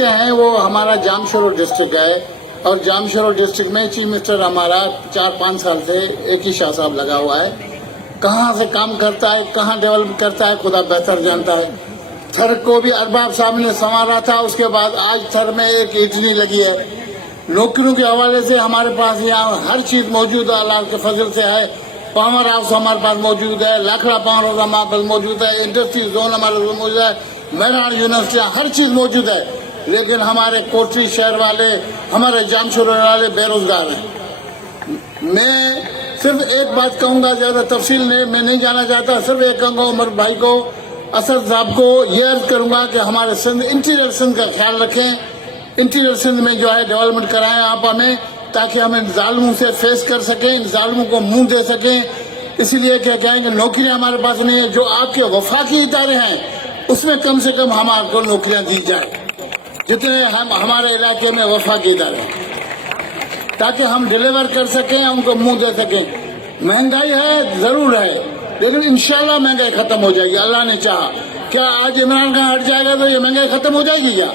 ہیں وہ ہمارا جامشورو ڈسٹرکٹ ہے، اور جامشورو ڈسٹرکٹ میں چیف منسٹر ہمارا 4-5 سال سے ایک ہی شاہ صاحب لگا ہوا ہے. کہاں سے کام کرتا ہے، کہاں ڈیولپ کرتا ہے، خدا بہتر جانتا ہے. تھر کو بھی ارباب صاحب نے سنوارا تھا، اس کے بعد آج تھر میں ایک اٹلی لگی ہے. نوکریوں کے حوالے سے ہمارے پاس یہاں ہر چیز موجود ہے، اللہ کے فضل سے ہے. پاور ہاؤس ہمارے پاس موجود ہے، لاکھڑا پاور ہاؤس ہمارے پاس موجود ہے، انڈسٹری زون ہمارے پاس موجود ہے، میران یونیورسٹیاں، ہر چیز موجود ہے. لیکن ہمارے کوٹری شہر والے، ہمارے جامشورو والے بے روزگار ہیں. میں صرف ایک بات کہوں گا، زیادہ تفصیل میں نہیں جانا چاہتا. صرف ایک کہوں گا عمر بھائی کو، اسد صاحب کو یہ عرض کروں گا کہ ہمارے سندھ انٹیریئر سندھ کا خیال رکھیں. انٹیریئر سندھ میں جو ہے ڈیولپمنٹ کرائیں آپ ہمیں، تاکہ ہم ان ظالموں سے فیس کر سکیں، ان ظالموں کو منہ دے سکیں. اسی لیے کہ کہیں کہ نوکریاں ہمارے پاس نہیں ہیں. جو آپ کے وفاقی ادارے ہیں اس میں کم سے کم ہمارے کو نوکریاں دی جائیں، جتنے ہمارے علاقے میں وفاقی ادارے ہیں، تاکہ ہم ڈیلیور کر سکیں، ان کو منہ دے سکیں. مہنگائی ہے، ضرور ہے، لیکن انشاءاللہ مہنگائی ختم ہو جائے گی، اللہ نے چاہا. کیا آج عمران خان ہٹ جائے گا تو یہ مہنگائی ختم ہو جائے گی کیا؟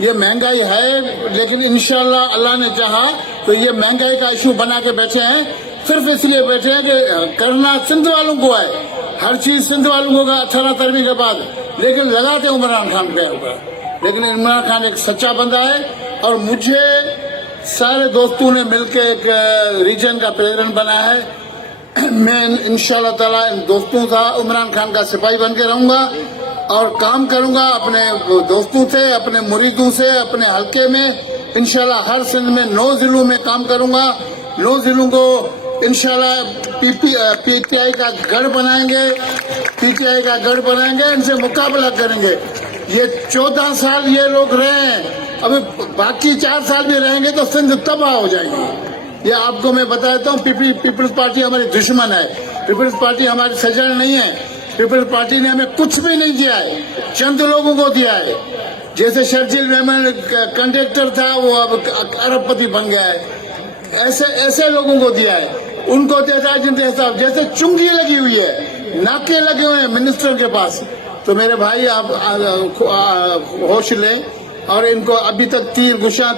یہ مہنگائی ہے، لیکن انشاءاللہ اللہ نے چاہا تو یہ مہنگائی کا ایشو بنا کے بیٹھے ہیں. صرف اس لیے بیٹھے ہیں کہ کرنا سندھ والوں کو ہے، ہر چیز سندھ والوں کو ہوگا 18 ترمی کے بعد، لیکن لگاتے عمران خان پہ ہوگا. لیکن عمران خان ایک سچا بندہ ہے، اور مجھے سارے دوستوں نے مل کے ایک ریجن کا پریزیڈنٹ بنا ہے. میں انشاءاللہ تعالیٰ ان دوستوں کا، عمران خان کا سپاہی بن کے رہوں گا اور کام کروں گا اپنے دوستوں سے، اپنے مریدوں سے، اپنے حلقے میں. انشاءاللہ ہر سندھ میں 9 ضلعوں میں کام کروں گا. 9 ضلعوں کو انشاءاللہ پی ٹی آئی کا گڑھ بنائیں گے، پی ٹی آئی کا گڑھ بنائیں گے، ان سے مقابلہ کریں گے. یہ 14 سال یہ لوگ رہے ہیں، ابھی باقی 4 سال بھی رہیں گے تو سندھ تباہ ہو جائے گی. یہ آپ کو میں بتاتا ہوں، پیپلز پارٹی ہماری دشمن ہے، پیپلز پارٹی ہماری سجن نہیں ہے. پیپلز پارٹی نے ہمیں کچھ بھی نہیں دیا ہے، چند لوگوں کو دیا ہے. جیسے شرجیل رحمان کنڈکٹر تھا، وہ اب ارب پتی بن گیا ہے. ایسے لوگوں کو دیا ہے، ان کو دیتا ہے جن کے حساب. جیسے چنگی لگی ہوئی ہے، ناکے لگے ہوئے ہیں منسٹر کے پاس. تو میرے بھائی آپ ہوش لیں، اور ان کو ابھی تک تیر گشا